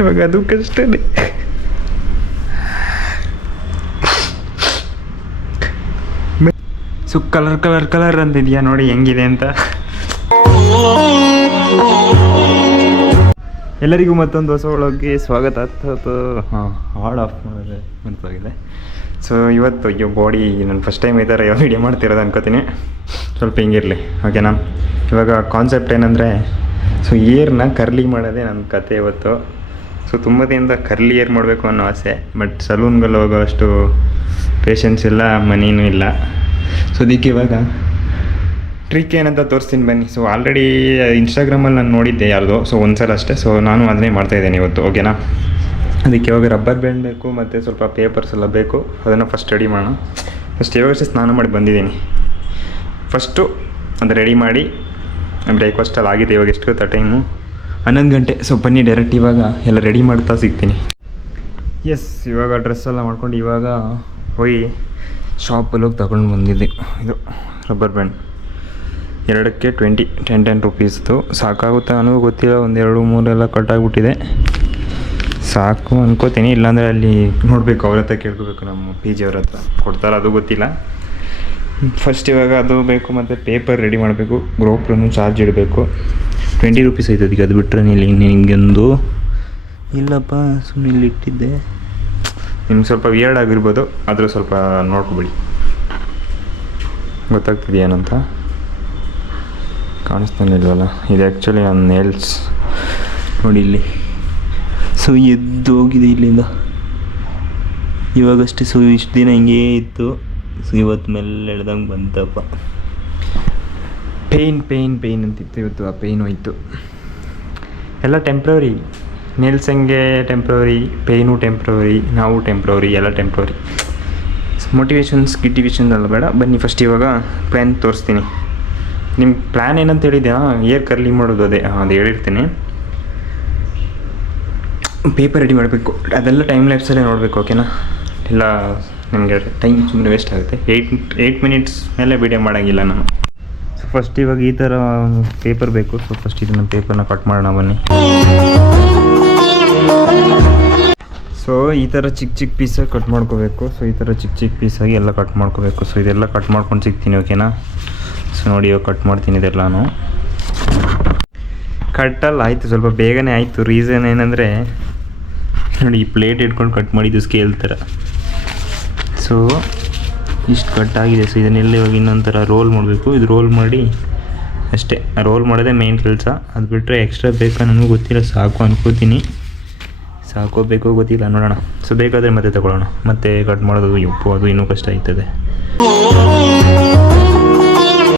ಇವಾಗ ಅದು ಕಷ್ಟನೇ. ಸೊ ಕಲರ್ ಕಲರ್ ಕಲರ್ ಅಂತಿದ್ಯಾ ನೋಡಿ ಹೆಂಗಿದೆ ಅಂತ. ಎಲ್ಲರಿಗೂ ಮತ್ತೊಂದು ಹೊಸ ಒಳಗೆ ಸ್ವಾಗತ. ಹಾಂ, ಹಾರ್ಡ್ ಆಫ್ ಮಾಡಿದ್ರೆ ಮಂತವಾಗಿದೆ. ಸೊ ಇವತ್ತು ಅಯ್ಯೋ ಬಾಡಿ ನಾನು ಫಸ್ಟ್ ಟೈಮ್ ಈ ಥರ ವೀಡಿಯೋ ಮಾಡ್ತಿರೋದು ಅನ್ಕೋತೀನಿ. ಸ್ವಲ್ಪ ಹಿಂಗಿರಲಿ ಓಕೆನಾ. ಇವಾಗ ಕಾನ್ಸೆಪ್ಟ್ ಏನಂದರೆ, ಸೊ ಏರ್ನ ಕರ್ಲಿ ಮಾಡೋದೇ ನನ್ನ ಕತೆ ಇವತ್ತು. ಸೊ ತುಂಬ ದಿನದಿಂದ ಕರ್ಲಿ ಏರ್ ಮಾಡಬೇಕು ಅನ್ನೋ ಆಸೆ, ಬಟ್ ಸಲೂನ್ಗೆಲ್ಲ ಹೋಗೋ ಅಷ್ಟು ಪೇಷನ್ಸ್ ಇಲ್ಲ, ಮನಿನೂ ಇಲ್ಲ. ಸೊ ಅದಕ್ಕೆ ಇವಾಗ ಟ್ರಿಕ್ ಏನಂತ ತೋರಿಸ್ತೀನಿ ಬನ್ನಿ. ಸೊ ಆಲ್ರೆಡಿ ಇನ್ಸ್ಟಾಗ್ರಾಮಲ್ಲಿ ನಾನು ನೋಡಿದ್ದೆ ಯಾರ್ದು, ಸೊ ಒಂದು ಸಲ ಅಷ್ಟೇ. ಸೊ ನಾನು ಅದನ್ನೇ ಮಾಡ್ತಾಯಿದ್ದೇನೆ ಇವತ್ತು ಓಕೆನಾ. ಅದಕ್ಕೆ ಇವಾಗ ರಬ್ಬರ್ ಬ್ಯಾಂಡ್ ಬೇಕು ಮತ್ತು ಸ್ವಲ್ಪ ಪೇಪರ್ಸ್ ಎಲ್ಲ ಬೇಕು. ಅದನ್ನು ಫಸ್ಟ್ ರೆಡಿ ಮಾಡೋಣ. ಫಸ್ಟ್ ಇವಾಗಷ್ಟೇ ಸ್ನಾನ ಮಾಡಿ ಬಂದಿದ್ದೀನಿ. ಫಸ್ಟು ಅದು ರೆಡಿ ಮಾಡಿ ಬ್ರೇಕ್ಫಾಸ್ಟಲ್ಲಿ ಆಗಿದೆ. ಇವಾಗ ಎಷ್ಟು ಗೊತ್ತಾ ಟೈಮು? 11 ಗಂಟೆ. ಸೊ ಬನ್ನಿ ಡೈರೆಕ್ಟ್ ಇವಾಗ ಎಲ್ಲ ರೆಡಿ ಮಾಡ್ತಾ ಸಿಗ್ತೀನಿ. ಎಸ್, ಇವಾಗ ಡ್ರೆಸ್ ಎಲ್ಲ ಮಾಡ್ಕೊಂಡು ಇವಾಗ ಹೋಗಿ ಶಾಪಲ್ಲಿ ಹೋಗಿ ತಗೊಂಡು ಬಂದಿದ್ದೆ. ಇದು ರಬ್ಬರ್ ಬ್ಯಾಂಡ್ ಎರಡಕ್ಕೆ 10 ರೂಪೀಸ್ದು. ಸಾಕಾಗುತ್ತಾ ನನಗೂ ಗೊತ್ತಿಲ್ಲ, 1 2 3 ಎಲ್ಲ ಕಟ್ಟಾಗ್ಬಿಟ್ಟಿದೆ. ಸಾಕು ಅನ್ಕೋತೀನಿ, ಇಲ್ಲಾಂದರೆ ಅಲ್ಲಿ ನೋಡಬೇಕು, ಅವ್ರ ಹತ್ರ ಕೇಳ್ಕೋಬೇಕು, ನಮ್ಮ ಪಿ ಜಿ ಅವ್ರ ಹತ್ರ ಕೊಡ್ತಾರೆ, ಅದು ಗೊತ್ತಿಲ್ಲ. ಫಸ್ಟ್ ಇವಾಗ ಅದು ಬೇಕು ಮತ್ತು ಪೇಪರ್ ರೆಡಿ ಮಾಡಬೇಕು. ಗ್ರೋಪ್ರನ್ನು ಚಾರ್ಜ್ ಇಡಬೇಕು. 20 ರೂಪೀಸ್ ಐತೆ ಅದಕ್ಕೆ. ಅದು ಬಿಟ್ಟರೆ ನಿಮಗೊಂದು ಇಲ್ಲಪ್ಪ, ಸುಮ್ಮನೆ ಇಲ್ಲಿ ಇಟ್ಟಿದ್ದೆ. ನಿಮ್ಗೆ ಸ್ವಲ್ಪ ವಿಯರ್ಡ್ ಆಗಿರ್ಬೋದು, ಆದರೂ ಸ್ವಲ್ಪ ನೋಡ್ಕೊಬೇಡಿ. ಗೊತ್ತಾಗ್ತಿದೆಯೇನಂತ ಕಾಣಿಸ್ತಾನೆ ಇಲ್ವಲ್ಲ. ಇದು ಆ್ಯಕ್ಚುಲಿ ನನ್ನ ನೇಲ್ಸ್ ನೋಡಿ ಇಲ್ಲಿ. ಸೊ ಎದ್ದು ಹೋಗಿದೆ ಇಲ್ಲಿಂದ ಇವಾಗಷ್ಟೇ. ಸೊ ಇಷ್ಟು ದಿನ ಹಿಂಗೇ ಇತ್ತು. ಸೊ ಇವತ್ತು ಮೇಲೆ ಎಳ್ದಂಗೆ ಬಂತಪ್ಪ. ಪೇಯ್ನ್ ಅಂತಿತ್ತು ಇವತ್ತು. ಆ ಪೇಯ್ನ್ ಹೋಯ್ತು. ಎಲ್ಲ ಟೆಂಪ್ರವರಿ. ನೇಲ್ಸ್ ಹಂಗೆ ಟೆಂಪ್ರವರಿ, ಪೇಯ್ನು ಟೆಂಪ್ರವರಿ, ನಾವು ಟೆಂಪ್ರವರಿ, ಎಲ್ಲ ಟೆಂಪ್ರವರಿ. ಗಿಟಿವೇಶನ್ಸ್ ಎಲ್ಲ ಬೇಡ. ಬನ್ನಿ ಫಸ್ಟ್ ಇವಾಗ ಪ್ಲ್ಯಾನ್ ತೋರಿಸ್ತೀನಿ. ನಿಮ್ಮ ಪ್ಲ್ಯಾನ್ ಏನಂತ ಹೇಳಿದ್ದೆ, ಏರ್ ಕರ್ಲಿ ಮಾಡೋದು ಅದೇ, ಅದು ಹೇಳಿರ್ತೀನಿ. ಪೇಪರ್ ರೆಡಿ ಮಾಡಬೇಕು, ಅದೆಲ್ಲ ಟೈಮ್ ಲ್ಯಾಪ್ಸಲ್ಲೇ ನೋಡಬೇಕು ಓಕೆನಾ. ಇಲ್ಲ ನಿಮಗೆ ಟೈಮ್ ಸುಮ್ಮನೆ ವೇಸ್ಟ್ ಆಗುತ್ತೆ. 8 ಮಿನಿಟ್ಸ್ ಮೇಲೆ ವೀಡಿಯೋ ಮಾಡೋಂಗಿಲ್ಲ ನಾನು. ಸೊ ಫಸ್ಟ್ ಇವಾಗ ಈ ಥರ ಪೇಪರ್ ಬೇಕು. ಸೊ ಫಸ್ಟ್ ಇದನ್ನು ಪೇಪರ್ನ ಕಟ್ ಮಾಡೋಣ ಬನ್ನಿ. ಸೊ ಈ ಥರ ಚಿಕ್ಕ ಪೀಸಾಗಿ ಕಟ್ ಮಾಡ್ಕೋಬೇಕು. ಸೊ ಈ ಥರ ಚಿಕ್ಕ ಪೀಸಾಗಿ ಎಲ್ಲ ಕಟ್ ಮಾಡ್ಕೋಬೇಕು. ಸೊ ಇದೆಲ್ಲ ಕಟ್ ಮಾಡ್ಕೊಂಡು ಸಿಗ್ತೀನಿ ಓಕೆನಾ. ಸೊ ನೋಡಿ ಇವಾಗ ಕಟ್ ಮಾಡ್ತೀನಿ ಇದೆಲ್ಲನೂ. ಕಟ್ಟಲ್ಲಿ ಆಯಿತು, ಸ್ವಲ್ಪ ಬೇಗನೆ ಆಯಿತು. ರೀಸನ್ ಏನಂದರೆ ನೋಡಿ, ಈ ಪ್ಲೇಟ್ ಇಟ್ಕೊಂಡು ಕಟ್ ಮಾಡಿದ್ದು ಸ್ಕೇಲ್ ಥರ. ಸೊ ಇಷ್ಟು ಕಟ್ಟಾಗಿದೆ. ಸೊ ಇದನ್ನೆಲ್ಲ ಇವಾಗ ಇನ್ನೊಂಥರ ರೋಲ್ ಮಾಡಬೇಕು. ಇದು ರೋಲ್ ಮಾಡಿ ಅಷ್ಟೇ. ರೋಲ್ ಮಾಡೋದೇ ಮೇನ್ ಕೆಲಸ. ಅದು ಬಿಟ್ಟರೆ ಎಕ್ಸ್ಟ್ರಾ ಬೇಕಾ ನನಗೂ ಗೊತ್ತಿಲ್ಲ. ಸಾಕು ಅನ್ಕೋತೀನಿ. ಸಾಕೋ ಬೇಕೋ ಗೊತ್ತಿಲ್ಲ, ನೋಡೋಣ. ಸೊ ಬೇಕಾದರೆ ಮತ್ತೆ ತಗೊಳ್ಳೋಣ. ಮತ್ತೆ ಕಟ್ ಮಾಡೋದು ಉಪ್ಪು ಅದು ಇನ್ನೂ ಕಷ್ಟ ಆಯ್ತದೆ.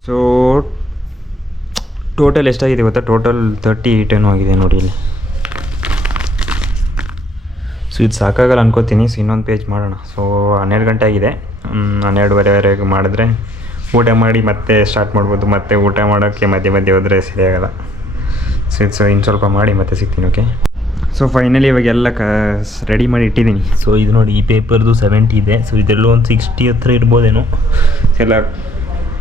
ಸೊ ಟೋಟಲ್ ಎಷ್ಟಾಗಿದೆ ಗೊತ್ತಾ? ಟೋಟಲ್ 38 ಆಗಿದೆ ನೋಡಿ ಇಲ್ಲಿ. ಸೊ ಇದು ಸಾಕಾಗಲ್ಲ ಅನ್ಕೋತೀನಿ. ಸೊ ಇನ್ನೊಂದು ಪೇಜ್ ಮಾಡೋಣ. ಸೊ 12 ಗಂಟೆ ಆಗಿದೆ. 12:30ವರೆಗೆ ಮಾಡಿದ್ರೆ ಊಟ ಮಾಡಿ ಮತ್ತೆ ಸ್ಟಾರ್ಟ್ ಮಾಡ್ಬೋದು. ಮತ್ತೆ ಊಟ ಮಾಡೋಕ್ಕೆ ಮಧ್ಯೆ ಹೋದರೆ ಸರಿಯಾಗಲ್ಲ. ಸೊ ಇನ್ನು ಸ್ವಲ್ಪ ಮಾಡಿ ಮತ್ತೆ ಸಿಗ್ತೀನಿ ಓಕೆ. ಸೊ ಫೈನಲಿ ಇವಾಗ ಎಲ್ಲ ರೆಡಿ ಮಾಡಿ ಇಟ್ಟಿದ್ದೀನಿ. ಸೊ ಇದು ನೋಡಿ, ಈ ಪೇಪರ್ದು 70 ಇದೆ. ಸೊ ಇದೆಲ್ಲೋ ಒಂದು 60 ಹತ್ರ ಇರ್ಬೋದೇನೋ. ಎಲ್ಲ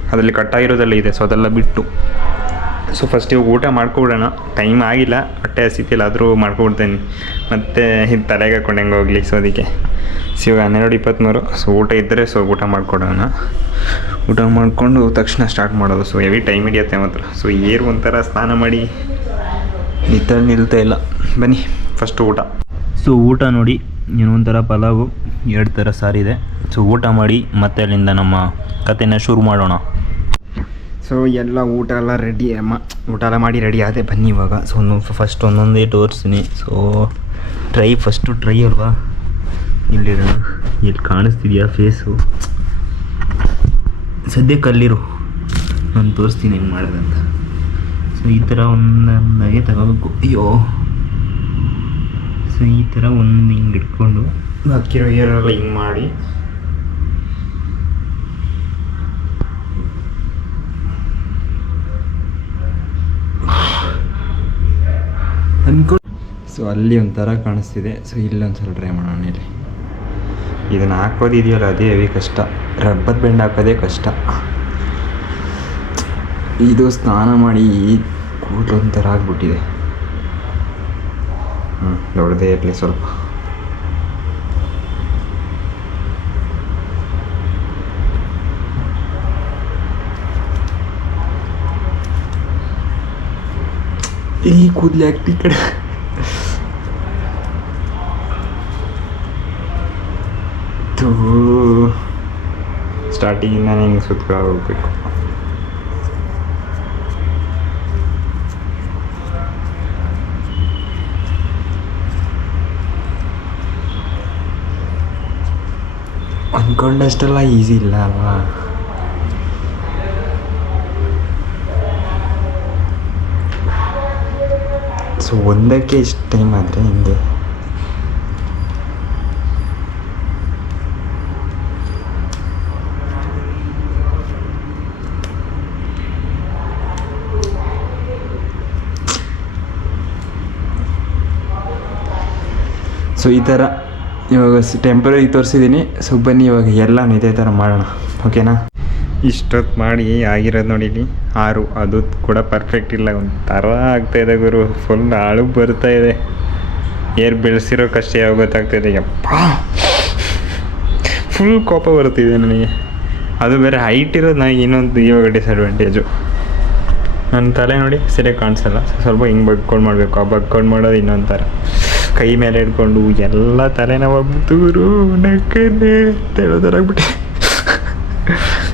ಅದರಲ್ಲಿ ಕಟ್ಟಾಗಿರೋದೆಲ್ಲ ಇದೆ. ಸೊ ಅದೆಲ್ಲ ಬಿಟ್ಟು ಸೊ ಫಸ್ಟ್ ಇವಾಗ ಊಟ ಮಾಡ್ಕೊಬಿಡೋಣ. ಟೈಮ್ ಆಗಿಲ್ಲ, ಹೊಟ್ಟೆ ಹಸಿತಿಲ್ಲ, ಆದರೂ ಮಾಡ್ಕೊಬಿಡ್ತೇನೆ. ಮತ್ತು ಇದು ತಲೆಗೆ ಹಾಕೊಂಡು ಹೆಂಗೆ ಹೋಗಲಿ. ಸೊ ಅದಕ್ಕೆ ಸೊ ಇವಾಗ 12:23. ಸೊ ಊಟ ಇದ್ದರೆ ಸೊ ಊಟ ಮಾಡ್ಕೊಡೋಣ. ಊಟ ಮಾಡಿಕೊಂಡು ತಕ್ಷಣ ಸ್ಟಾರ್ಟ್ ಮಾಡೋದು. ಸೊ ಹೆವಿ ಟೈಮ್ ಹಿಡಿಯುತ್ತೆ ಮಾತ್ರ. ಸೊ ಏರ್ ಒಂಥರ ಸ್ನಾನ ಮಾಡಿ ನಿಲ್ತಾ ಇಲ್ಲ. ಬನ್ನಿ ಫಸ್ಟು ಊಟ. ಸೊ ಊಟ ನೋಡಿ, ಏನೋ ಒಂಥರ ಪಲಾವು, 2 ಥರ ಸಾರಿದೆ. ಸೊ ಊಟ ಮಾಡಿ ಮತ್ತೆ ಅಲ್ಲಿಂದ ನಮ್ಮ ಕಥೆನ ಶುರು ಮಾಡೋಣ. ಸೊ ಎಲ್ಲ ಊಟ ಎಲ್ಲ ಮಾಡಿ ರೆಡಿ ಆದೆ. ಬನ್ನಿ ಇವಾಗ. ಸೊ ಫಸ್ಟ್ ಒಂದೊಂದೇ ತೋರಿಸ್ತೀನಿ. ಸೊ ಫಸ್ಟು ಟ್ರೈ ಅಲ್ವಾ, ಇಲ್ಲಿರೋಣ. ಇಲ್ಲಿ ಕಾಣಿಸ್ತಿದೆಯಾ ಫೇಸು? ಸದ್ಯಕ್ಕೆ ಅಲ್ಲಿರು, ನಾನು ತೋರಿಸ್ತೀನಿ ಹೆಂಗೆ ಮಾಡೋದಂತ. ಸೊ ಈ ಥರ ಒಂದೊಂದಾಗೆ ತಗೋಬೇಕು. ಅಯ್ಯೋ, ಸೊ ಈ ಥರ ಒಂದು ಹಿಂಗೆ ಇಟ್ಕೊಂಡು ಹಾಕಿರೋ ಏರೆಲ್ಲ ಹಿಂಗೆ ಮಾಡಿ ಸೊ ಅಲ್ಲಿ ಒಂಥರ ಕಾಣಿಸ್ತಿದೆ. ಸೊ ಇಲ್ಲೊಂದ್ಸಲ ಟ್ರೈ ಮಾಡೋಣ. ಇಲ್ಲಿ ಇದನ್ನು ಹಾಕೋದಿದೆಯಲ್ಲ, ಅದೇ ಹೆವಿ ಕಷ್ಟ. ರಬ್ಬರ್ ಬ್ಯಾಂಡ್ ಹಾಕೋದೇ ಕಷ್ಟ. ಇದು ಸ್ನಾನ ಮಾಡಿ ಕೂದಲು ಒಂಥರ ಆಗ್ಬಿಟ್ಟಿದೆ. ದೊಡ್ಡದೇ ಇರಲಿ ಸ್ವಲ್ಪ. ಇಲ್ಲಿ ಕೂದಲು ಹಾಕ್ತಿ ಈ ಕಡೆ. ಸ್ಟಾರ್ಟಿಂಗಿಂದ ಹಿಂಗೆ ಸುತ್ಕೊಂಡು ಹೋಗ್ಬೇಕು. ಅಂದ್ಕೊಂಡಷ್ಟೆಲ್ಲ ಈಸಿ ಇಲ್ಲ ಅಲ್ವಾ. ಸೊ ಒಂದಕ್ಕೆ ಇಷ್ಟು ಟೈಮ್ ಆದರೆ ಹಿಂಗೆ. ಸೊ ಈ ಥರ ಇವಾಗ ಟೆಂಪ್ರರಿ ತೋರಿಸಿದ್ದೀನಿ. ಸೊ ಬನ್ನಿ ಇವಾಗ ಎಲ್ಲ ಇದೇ ಥರ ಮಾಡೋಣ, ಓಕೆನಾ. ಇಷ್ಟೊತ್ತು ಮಾಡಿ ಆಗಿರೋದು ನೋಡಿಲಿ 6. ಅದು ಕೂಡ ಪರ್ಫೆಕ್ಟ್ ಇಲ್ಲ, ಒಂಥರ ಆಗ್ತಾಯಿದೆ ಗುರು. ಫುಲ್ ಆಳು ಬರ್ತಾಯಿದೆ. ಏರ್ ಬೆಳೆಸಿರೋ ಕಷ್ಟ ಯಾವಾಗ ಗೊತ್ತಾಗ್ತಾಯಿದೆ. ಯಪ್ಪ ಫುಲ್ ಕೋಪ ಬರ್ತಿದೆ ನನಗೆ. ಅದು ಬೇರೆ ಹೈಟ್ ಇರೋದು ನನಗೆ ಇನ್ನೊಂದು ಇವಾಗ ಡಿಸ್ಅಡ್ವಾಂಟೇಜು. ನನ್ನ ತಲೆ ನೋಡಿ ಸರಿಯಾಗಿ ಕಾಣಿಸಲ್ಲ. ಸ್ವಲ್ಪ ಹಿಂಗೆ ಬಗ್ಕೊಂಡು ಮಾಡಬೇಕು. ಆ ಬಗ್ಕೊಂಡು ಮಾಡೋದು ಇನ್ನೊಂದು ಥರ. ಕೈ ಮೇಲೆ ಹಿಡ್ಕೊಂಡು ಎಲ್ಲ ತಲೆನೋವಾಗ್ಬಿಟ್ಟು ನಕ್ಕನ್ನೇ ಹೇಳೋದಾರಾಗ್ಬಿಟ್ಟೆ.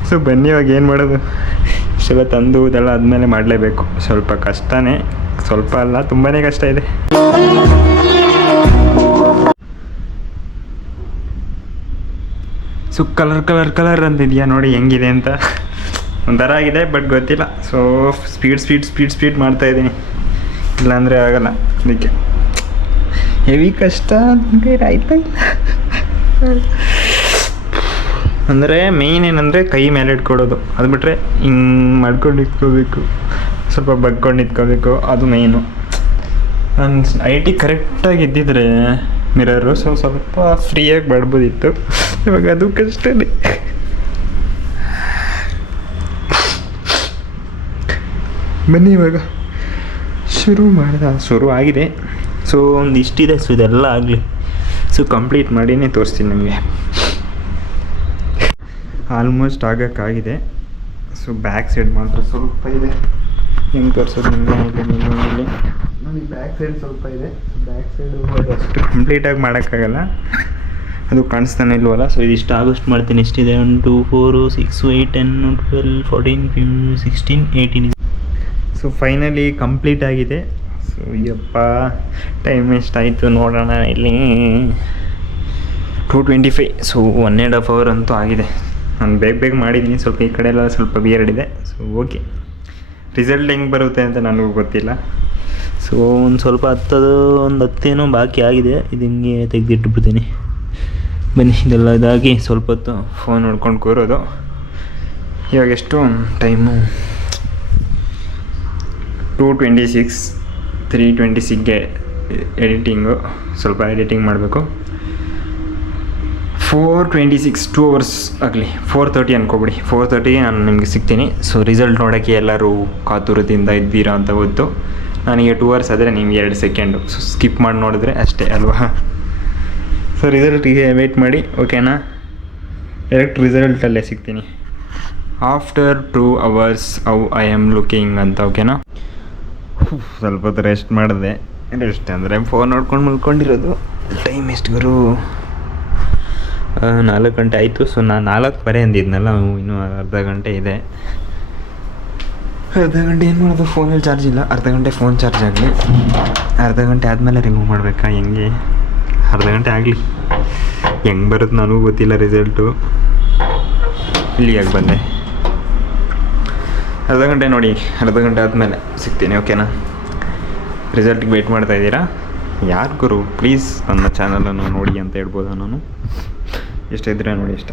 ಸೊ ಬನ್ನಿ ಇವಾಗ ಏನು ಮಾಡೋದು. ಇಷ್ಟೆಲ್ಲ ತಂದು ಇದೆಲ್ಲ ಆದಮೇಲೆ ಮಾಡಲೇಬೇಕು. ಸ್ವಲ್ಪ ಕಷ್ಟನೇ, ಸ್ವಲ್ಪ ಅಲ್ಲ ತುಂಬಾ ಕಷ್ಟ ಇದೆ. ಸೊ ಕಲರ್ ಅಂತಿದೆಯಾ ನೋಡಿ ಹೆಂಗಿದೆ ಅಂತ. ಒಂಥರ ಆಗಿದೆ ಬಟ್ ಗೊತ್ತಿಲ್ಲ. ಸೊ ಸ್ಪೀಡ್ ಮಾಡ್ತಾಯಿದ್ದೀನಿ, ಇಲ್ಲಾಂದರೆ ಆಗಲ್ಲ. ಅದಕ್ಕೆ ಹೆವಿ ಕಷ್ಟ ಆಯ್ತಾ. ಅಂದರೆ ಮೇಯ್ನ್ ಏನಂದರೆ ಕೈ ಮೇಲೆ ಇಟ್ಕೊಡೋದು. ಅದು ಬಿಟ್ಟರೆ ಹಿಂಗೆ ಮಾಡ್ಕೊಂಡು ನಿಂತ್ಕೋಬೇಕು, ಸ್ವಲ್ಪ ಬಗ್ಕೊಂಡು ನಿಂತ್ಕೋಬೇಕು, ಅದು ಮೇಯ್ನು. ನನ್ನ ಐಟಿ ಕರೆಕ್ಟಾಗಿ ಇದ್ದಿದ್ರೆ ಮಿರರು ಸ್ವಲ್ಪ ಫ್ರೀಯಾಗಿ ಮಾಡ್ಬೋದಿತ್ತು. ಇವಾಗ ಅದು ಕಷ್ಟನೇ. ಬನ್ನಿ ಇವಾಗ ಶುರು ಆಗಿದೆ. ಸೊ ಒಂದು ಇಷ್ಟಿದೆ. ಸೊ ಇದೆಲ್ಲ ಆಗಲಿ. ಸೊ ಕಂಪ್ಲೀಟ್ ಮಾಡಿನೇ ತೋರಿಸ್ತೀನಿ ನಿಮಗೆ. ಆಲ್ಮೋಸ್ಟ್ ಆಗೋಕ್ಕಾಗಿದೆ. ಸೊ ಬ್ಯಾಕ್ ಸೈಡ್ ಮಾತ್ರ ಸ್ವಲ್ಪ ಇದೆ. ಹೆಂಗೆ ತೋರಿಸೋದು ನಿಮಗೆ ನೋಡಿ. ಬ್ಯಾಕ್ ಸೈಡ್ ಸ್ವಲ್ಪ ಇದೆ. ಬ್ಯಾಕ್ ಸೈಡು ಅಷ್ಟು ಕಂಪ್ಲೀಟಾಗಿ ಮಾಡೋಕ್ಕಾಗಲ್ಲ, ಅದು ಕಾಣಿಸ್ತಾನೆ ಇಲ್ವಲ್ಲ. ಸೊ ಇದಿಷ್ಟು ಆಗೋಷ್ಟು ಮಾಡ್ತೀನಿ. ಎಷ್ಟಿದೆ? 1 2 4 6 8 10 12 14 15 16 18. ಸೊ ಫೈನಲಿ ಕಂಪ್ಲೀಟ್ ಆಗಿದೆ. ಸೊ ಯಪ್ಪ ಟೈಮ್ ಎಷ್ಟಾಯಿತು ನೋಡೋಣ. ಇಲ್ಲಿ 2:25. ಸೊ 1.5 hour ಅಂತೂ ಆಗಿದೆ. ನಾನು ಬೇಗ ಮಾಡಿದ್ದೀನಿ. ಸ್ವಲ್ಪ ಈ ಕಡೆ ಎಲ್ಲ ಸ್ವಲ್ಪ ಬಿಯರ್ಡಿದೆ. ಸೊ ಓಕೆ, ರಿಸಲ್ಟ್ ಹೆಂಗೆ ಬರುತ್ತೆ ಅಂತ ನನಗೂ ಗೊತ್ತಿಲ್ಲ. ಸೊ ಒಂದು ಸ್ವಲ್ಪ ಒಂದು 10 ಬಾಕಿ ಆಗಿದೆ. ಇದು ಹಿಂಗೆ ತೆಗೆದಿಟ್ಬಿಡ್ತೀನಿ. ಬನ್ನಿ ಇದೆಲ್ಲ ಇದಾಗಿ ಸ್ವಲ್ಪ ಹೊತ್ತು ಫೋನ್ ನೋಡ್ಕೊಂಡು ಕೂರೋದು. ಇವಾಗ ಎಷ್ಟು ಟೈಮು? 2:26. 3:26ಗೆ ಎಡಿಟಿಂಗು, ಸ್ವಲ್ಪ ಎಡಿಟಿಂಗ್ ಮಾಡಬೇಕು. 4:26 2 hours ಆಗಲಿ. 4:30 ಅನ್ಕೊಬಿಡಿ. 4:30ಗೆ ನಾನು ನಿಮಗೆ ಸಿಗ್ತೀನಿ. ಸೊ ರಿಸಲ್ಟ್ ನೋಡೋಕ್ಕೆ ಎಲ್ಲರೂ ಕಾತುರದಿಂದ ಇದ್ದೀರಾ ಅಂತ ಗೊತ್ತು. ನನಗೆ 2 hours ಆದರೆ ನಿಮಗೆ 2 ಸೆಕೆಂಡು. ಸೊ ಸ್ಕಿಪ್ ಮಾಡಿ ನೋಡಿದ್ರೆ ಅಷ್ಟೇ ಅಲ್ವಾ. ಸೊ ರಿಸಲ್ಟಿಗೆ ವೆಯ್ಟ್ ಮಾಡಿ, ಓಕೆನಾ. ಡೈರೆಕ್ಟ್ ರಿಸಲ್ಟಲ್ಲೇ ಸಿಗ್ತೀನಿ. After 2 hours how I am looking ಅಂತ, ಓಕೆನಾ. ಸ್ವಲ್ಪ ಹೊತ್ತು ರೆಸ್ಟ್ ಮಾಡಿದೆ. ರೆಸ್ಟ್ ಅಂದರೆ ಫೋನ್ ನೋಡ್ಕೊಂಡು ಮಲ್ಕೊಂಡಿರೋದು. ಟೈಮ್ ಎಷ್ಟು ಗುರು? 4 ಗಂಟೆ ಆಯಿತು. ಸೊ ನಾನು 4:15 ಅಂದಿದ್ನಲ್ಲ, ಇನ್ನೂ ಅರ್ಧ ಗಂಟೆ ಇದೆ. ಅರ್ಧ ಗಂಟೆ ಏನು ಮಾಡೋದು? ಫೋನಲ್ಲಿ ಚಾರ್ಜ್ ಇಲ್ಲ. ಅರ್ಧ ಗಂಟೆ ಫೋನ್ ಚಾರ್ಜ್ ಆಗಲಿ. ಅರ್ಧ ಗಂಟೆ ಆದಮೇಲೆ ರಿಮೂವ್ ಮಾಡಬೇಕಾ ಹೆಂಗೆ? ಅರ್ಧ ಗಂಟೆ ಆಗಲಿ. ಹೆಂಗೆ ಬರುತ್ತೆ ನನಗೂ ಗೊತ್ತಿಲ್ಲ ರಿಸಲ್ಟು. ಇಲ್ಲಿಯಾಗಿ ಬಂದೆ. ಅರ್ಧ ಗಂಟೆ ನೋಡಿ. ಅರ್ಧ ಗಂಟೆ ಆದಮೇಲೆ ಸಿಗ್ತೀನಿ, ಓಕೆನಾ. ರಿಸಲ್ಟಿಗೆ ವೆಯ್ಟ್ ಮಾಡ್ತಾಯಿದ್ದೀರಾ? ಯಾರು ಗುರು ಪ್ಲೀಸ್ ನನ್ನ ಚಾನಲನ್ನು ನೋಡಿ ಅಂತ ಹೇಳ್ಬೋದಾ ನಾನು? ಎಷ್ಟಿದ್ರೆ ನೋಡಿ ಇಷ್ಟ.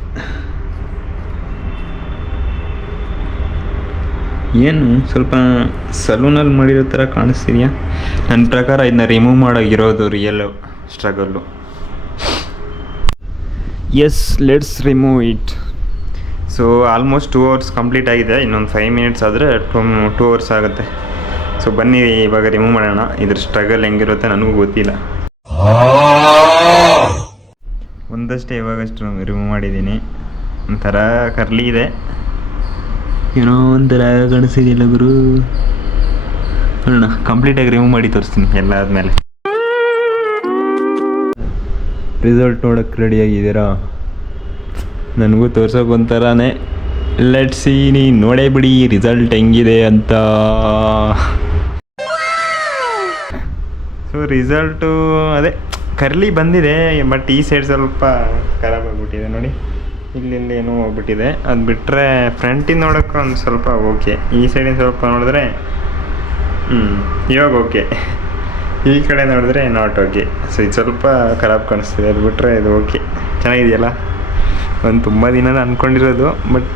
ಏನು ಸ್ವಲ್ಪ ಸಲೂನಲ್ಲಿ ಮಾಡಿರೋ ಥರ ಕಾಣಿಸ್ತಿದೆಯಾ? ನನ್ನ ಪ್ರಕಾರ ಇದನ್ನ ರಿಮೂವ್ ಮಾಡೋಗಿರೋದು real struggle. Yes, let's remove it. So almost 2 hours complete ಆಗಿದೆ. ಇನ್ನೊಂದು 5 minutes ಆದರೆ 2 hours ಆಗುತ್ತೆ. ಸೊ ಬನ್ನಿ ಇವಾಗ ರಿಮೂವ್ ಮಾಡೋಣ. ಇದ್ರ ಸ್ಟ್ರಗಲ್ ಹೆಂಗಿರುತ್ತೆ ನನಗೂ ಗೊತ್ತಿಲ್ಲ. ಒಂದಷ್ಟೇ ಇವಾಗಷ್ಟು ರಿಮೂವ್ ಮಾಡಿದ್ದೀನಿ. ಒಂಥರ ಕರ್ಲಿ ಇದೆ, ಏನೋ ಒಂಥರ ಕಾಣಿಸ್ತಿದೆಯಲ್ಲ ಗುರು. ನೋಡೋಣ, ಕಂಪ್ಲೀಟಾಗಿ ರಿಮೂವ್ ಮಾಡಿ ತೋರಿಸ್ತೀನಿ ಎಲ್ಲ ಆದಮೇಲೆ. ರಿಸಲ್ಟ್ ನೋಡೋಕ್ಕೆ ರೆಡಿಯಾಗಿದ್ದೀರಾ? ನನಗೂ ತೋರ್ಸೋಕೆ ಒಂಥರನೇ. ಲೆಟ್ಸ್ ಸಿ, ನೋಡೇ ಬಿಡಿ ರಿಸಲ್ಟ್ ಹೆಂಗಿದೆ ಅಂತ. ಸೊ ರಿಸಲ್ಟು ಅದೇ ಕರ್ಲಿ ಬಂದಿದೆ, ಬಟ್ ಈ ಸೈಡ್ ಸ್ವಲ್ಪ ಖರಾಬ್ ಆಗಿಬಿಟ್ಟಿದೆ ನೋಡಿ. ಇಲ್ಲಿ ಏನೋ ಹೋಗ್ಬಿಟ್ಟಿದೆ. ಅದು ಬಿಟ್ಟರೆ ಫ್ರಂಟಿಂದ ನೋಡೋಕೆ ಒಂದು ಸ್ವಲ್ಪ ಓಕೆ, ಈ ಸೈಡಿಂದ ಸ್ವಲ್ಪ ನೋಡಿದ್ರೆ ಇವಾಗ ಓಕೆ, ಈ ಕಡೆ ನೋಡಿದ್ರೆ ನಾಟ್ ಓಕೆ. ಸೊ ಇದು ಸ್ವಲ್ಪ ಖರಾಬ್ ಕಾಣಿಸ್ತಿದೆ, ಅದು ಬಿಟ್ಟರೆ ಇದು ಓಕೆ, ಚೆನ್ನಾಗಿದೆಯಲ್ಲ. ಒಂದು ತುಂಬ ದಿನ ಅಂದ್ಕೊಂಡಿರೋದು, ಬಟ್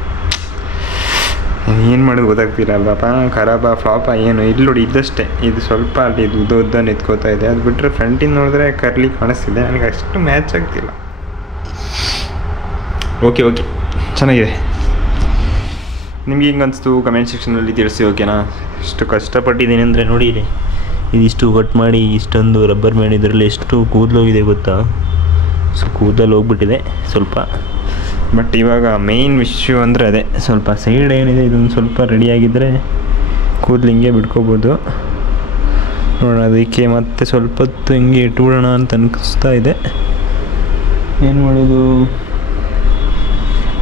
ಏನು ಮಾಡೋದು ಗೊತ್ತಾಗ್ತಿಲ್ಲ ಅಲ್ವಪ್ಪ. ಖರಾಬ ಫ್ಲಾಪ ಏನು ಇಲ್ಲಿ ನೋಡಿ, ಇದ್ದಷ್ಟೇ. ಇದು ಸ್ವಲ್ಪ ಅಲ್ಲಿ ಇದು ಉದ್ದ ನಿಂತ್ಕೋತಾ ಇದೆ. ಅದು ಬಿಟ್ಟರೆ ಫ್ರಂಟಿಂದ ನೋಡಿದ್ರೆ ಕರ್ಲಿ ಕಾಣಿಸ್ತಿದೆ, ನನಗೆ ಅಷ್ಟು ಮ್ಯಾಚ್ ಆಗ್ತಿಲ್ಲ. ಓಕೆ ಚೆನ್ನಾಗಿದೆ. ನಿಮ್ಗೆ ಹಿಂಗೆ ಅನಿಸ್ತು ಕಮೆಂಟ್ ಸೆಕ್ಷನಲ್ಲಿ ತಿಳಿಸಿ, ಓಕೆನಾ? ಇಷ್ಟು ಕಷ್ಟಪಟ್ಟಿದ್ದೀನಿ ಅಂದರೆ ನೋಡಿ, ಇದಿಷ್ಟು ಕಟ್ ಮಾಡಿ ಇಷ್ಟೊಂದು ರಬ್ಬರ್ ಬ್ಯಾಂಡ್ ಇದರಲ್ಲಿ ಎಷ್ಟು ಕೂದಲೋಗಿದೆ ಗೊತ್ತಾ? ಸೊ ಕೂದಲು ಹೋಗ್ಬಿಟ್ಟಿದೆ ಸ್ವಲ್ಪ. ಬಟ್ ಇವಾಗ ಮೇಯ್ನ್ ಇಶ್ಯೂ ಅಂದರೆ ಅದೇ ಸ್ವಲ್ಪ ಸೈಡ್ ಏನಿದೆ ಇದೊಂದು ಸ್ವಲ್ಪ ರೆಡಿಯಾಗಿದ್ದರೆ ಕೂದಲು ಹಿಂಗೆ ಬಿಟ್ಕೋಬೋದು. ನೋಡೋಣ, ಅದಕ್ಕೆ ಮತ್ತೆ ಸ್ವಲ್ಪ ಹೊತ್ತು ಹಿಂಗೆ ಇಟ್ಬಿಡೋಣ ಅಂತ ಅನಿಸ್ತಾ ಇದೆ. ಏನು ಮಾಡೋದು,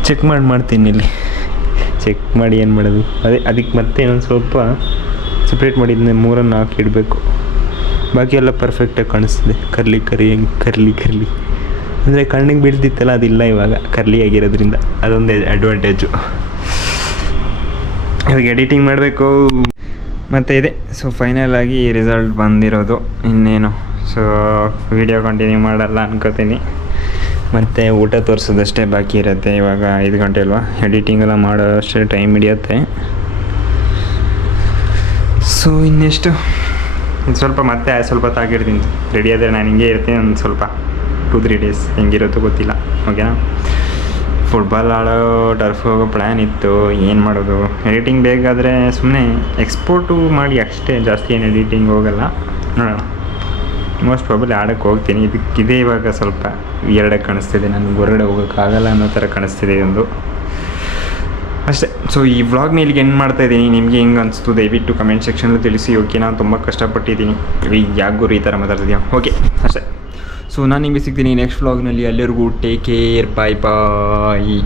ಚೆಕ್ ಮಾಡ್ತೀನಿ ಇಲ್ಲಿ. ಚೆಕ್ ಮಾಡಿ ಏನು ಮಾಡೋದು, ಅದಕ್ಕೆ ಮತ್ತೆ ಇನ್ನೊಂದು ಸ್ವಲ್ಪ ಸಪ್ರೇಟ್ ಮಾಡಿದ್ದೆ 3 ಹಾಕಿ ಇಡಬೇಕು. ಬಾಕಿ ಎಲ್ಲ ಪರ್ಫೆಕ್ಟಾಗಿ ಕಾಣಿಸ್ತಿದೆ. ಕರ್ಲಿ ಅಂದರೆ ಕಣ್ಣಿಗೆ ಬೀಳ್ತಿತ್ತಲ್ಲ, ಅದಿಲ್ಲ ಇವಾಗ ಕರ್ಲಿ ಆಗಿರೋದ್ರಿಂದ. ಅದೊಂದು ಅಡ್ವಾಂಟೇಜು. ಇವಾಗ ಎಡಿಟಿಂಗ್ ಮಾಡಬೇಕು ಮತ್ತು ಇದೆ. ಸೊ ಫೈನಲ್ ಆಗಿ ರಿಸಲ್ಟ್ ಬಂದಿರೋದು. ಇನ್ನೇನು, ಸೊ ವಿಡಿಯೋ ಕಂಟಿನ್ಯೂ ಮಾಡಲ್ಲ ಅನ್ಕೋತೀನಿ. ಮತ್ತು ಊಟ ತೋರಿಸೋದಷ್ಟೇ ಬಾಕಿ ಇರುತ್ತೆ. ಇವಾಗ 5 ಗಂಟೆ ಅಲ್ವಾ, ಎಡಿಟಿಂಗೆಲ್ಲ ಮಾಡೋ ಅಷ್ಟೇ ಟೈಮ್ ಹಿಡಿಯುತ್ತೆ. ಸೊ ಇನ್ನೆಷ್ಟು ಸ್ವಲ್ಪ ಮತ್ತೆ ಸ್ವಲ್ಪ ತಾಗಿರ್ತೀನಿ. ರೆಡಿ ಆದರೆ ನಾನು ಹಿಂಗೆ ಇರ್ತೀನಿ ಒಂದು ಸ್ವಲ್ಪ 2-3 ಡೇಸ್. ಹೆಂಗಿರುತ್ತೋ ಗೊತ್ತಿಲ್ಲ, ಓಕೆನಾ? ಫುಟ್ಬಾಲ್ ಆಡೋ ಟರ್ಫ್ ಹೋಗೋ ಪ್ಲ್ಯಾನ್ ಇತ್ತು, ಏನು ಮಾಡೋದು. ಎಡಿಟಿಂಗ್ ಬೇಕಾದರೆ ಸುಮ್ಮನೆ ಎಕ್ಸ್ಪೋರ್ಟು ಮಾಡಿ ಅಷ್ಟೇ, ಜಾಸ್ತಿ ಏನು ಎಡಿಟಿಂಗ್ ಹೋಗಲ್ಲ. ನೋಡೋಣ, ಮೋಸ್ಟ್ ಪ್ರಾಬಲಿ ಆಡೋಕ್ಕೆ ಹೋಗ್ತೀನಿ. ಇದೇ ಇವಾಗ ಸ್ವಲ್ಪ ವಿಯರ್ಡಾಗಿ ಕಾಣಿಸ್ತಿದೆ, ನನಗೆ ಹೊರಗಡೆ ಹೋಗೋಕ್ಕಾಗಲ್ಲ ಅನ್ನೋ ಥರ ಕಾಣಿಸ್ತಿದೆ ಒಂದು ಅಷ್ಟೇ. ಸೊ ಈ ವ್ಲಾಗ್ನ ಇಲ್ಲಿಗೆ ಎಂಡ್ ಮಾಡ್ತಾಯಿದ್ದೀನಿ. ನಿಮಗೆ ಹೆಂಗೆ ಅನಿಸ್ತು ದಯವಿಟ್ಟು ಕಮೆಂಟ್ ಸೆಕ್ಷನಲ್ಲಿ ತಿಳಿಸಿ, ಓಕೆ? ನಾನು ತುಂಬ ಕಷ್ಟಪಟ್ಟಿದ್ದೀನಿ. ಯಾಕೆ ಗುರು ಈ ಥರ ಮಾತಾಡ್ತಿದ್ಯಾ? ಓಕೆ ಅಷ್ಟೇ. ಸೊ ನಾನು ನಿಮಗೆ ಸಿಗ್ತೀನಿ ನೆಕ್ಸ್ಟ್ ವ್ಲಾಗ್ನಲ್ಲಿ. ಅಲ್ಲಿವರೆಗೂ ಟೇಕ್ ಕೇರ್, ಬಾಯ್.